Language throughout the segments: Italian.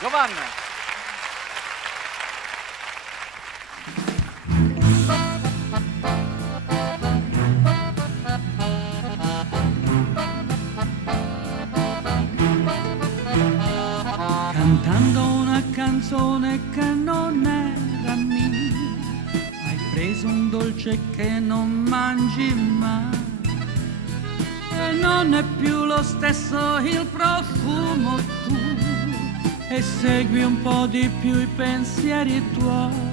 Giovanna. Cantando una canzone che non era mia, hai preso un dolce che non mangi mai, e non è più lo stesso il profumo tu, e segui un po' di più i pensieri tuoi.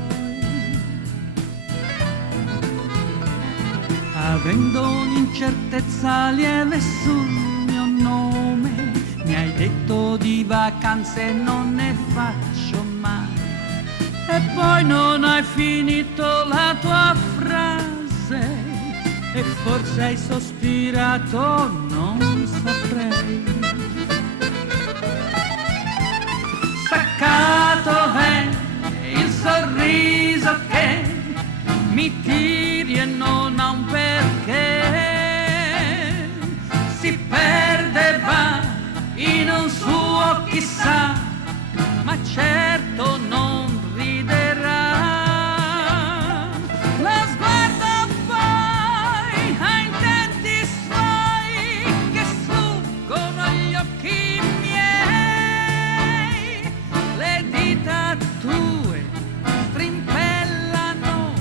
Avendo un'incertezza lieve sul mio nome, mi hai detto di vacanze non ne faccio mai, e poi non hai finito la tua frase, e forse hai sospirato, non saprei. Staccato è il sorriso che mi tiri e non ha un perché, si perde va in un suo chissà, ma certo non riderà. Lo sguardo poi ha intenti suoi che sfuggono agli occhi miei, le dita tue strimpellano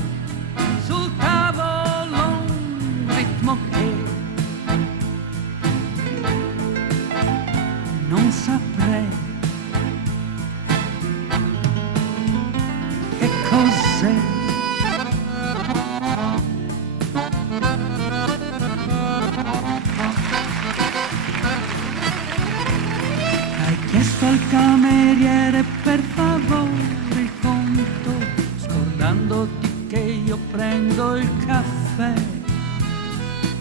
sul tavolo un ritmo che non saprei che cos'è. Hai chiesto al cameriere per favore il conto, scordandoti che io prendo il caffè.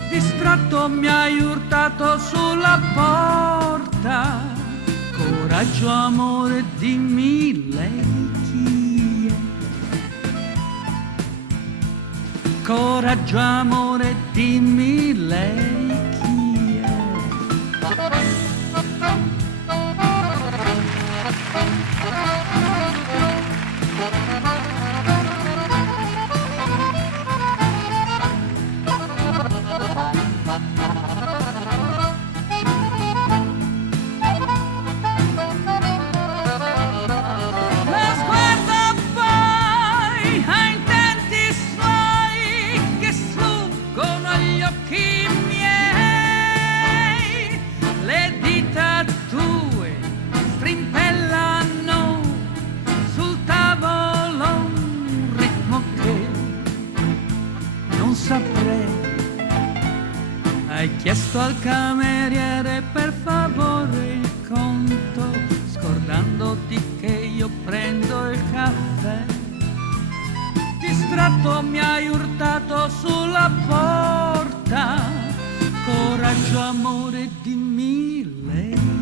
Distratto mi hai urtato sulla porta, coraggio amore dimmi lei chi è. Coraggio amore dimmi lei chi è. Hai chiesto al cameriere per favore il conto, scordandoti che io prendo il caffè. Distratto mi hai urtato sulla porta, coraggio amore dimmi lei.